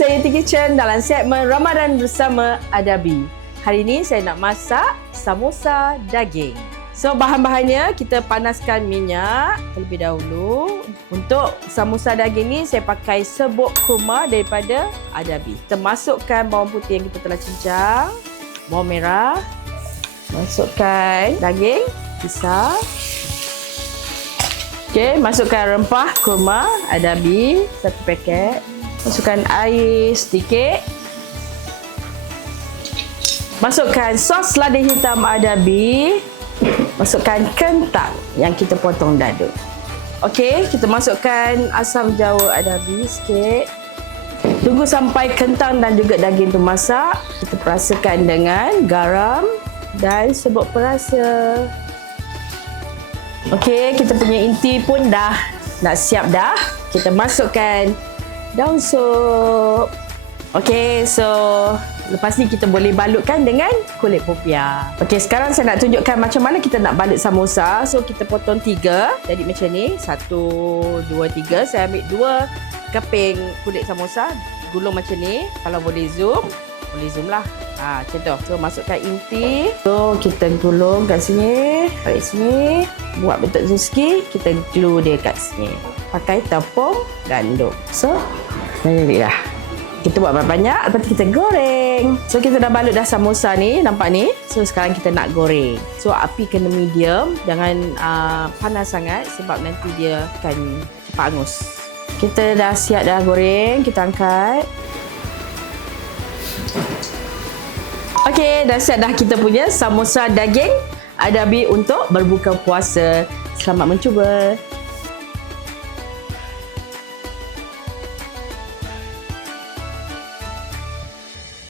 saya Yeti Kitchen dalam segmen Ramadan bersama Adabi. Hari ini saya nak masak samosa daging. So bahan-bahannya, kita panaskan minyak terlebih dahulu. Untuk samosa daging ni saya pakai serbuk kurma daripada Adabi. Kita masukkan bawang putih yang kita telah cincang, bawang merah, masukkan daging, pisah. Okey, masukkan rempah kurma Adabi 1 paket. Masukkan air sedikit. Masukkan sos lada hitam Adabi. Masukkan kentang yang kita potong dadu. Okey, kita masukkan asam jawa Adabi sikit. Tunggu sampai kentang dan juga daging tu masak. Kita perasakan dengan garam dan serbuk perasa. Okey, kita punya inti pun dah nak siap dah. Kita masukkan daun sup. Okey, so lepas ni kita boleh balutkan dengan kulit popiah. Okey, sekarang saya nak tunjukkan macam mana kita nak balut samosa. So kita potong 3. Jadi macam ni, 1, 2, 3. Saya ambil 2 keping kulit samosa, gulung macam ni. Kalau boleh zoom lah. Macam tu. So masukkan inti. So kita gulung kat sini, tarik sini, buat bentuk zuski, kita glue dia kat sini. Pakai tepung gandum. So dah jadi dah. Kita buat banyak-banyak, lepas tu kita goreng. So kita dah balut dah samosa ni, nampak ni. So sekarang kita nak goreng. So api kena medium, jangan panas sangat sebab nanti dia akan cepat hangus. Kita dah siap dah goreng, kita angkat. Okey, dah siap dah kita punya samosa daging Adabi untuk berbuka puasa. Selamat mencuba.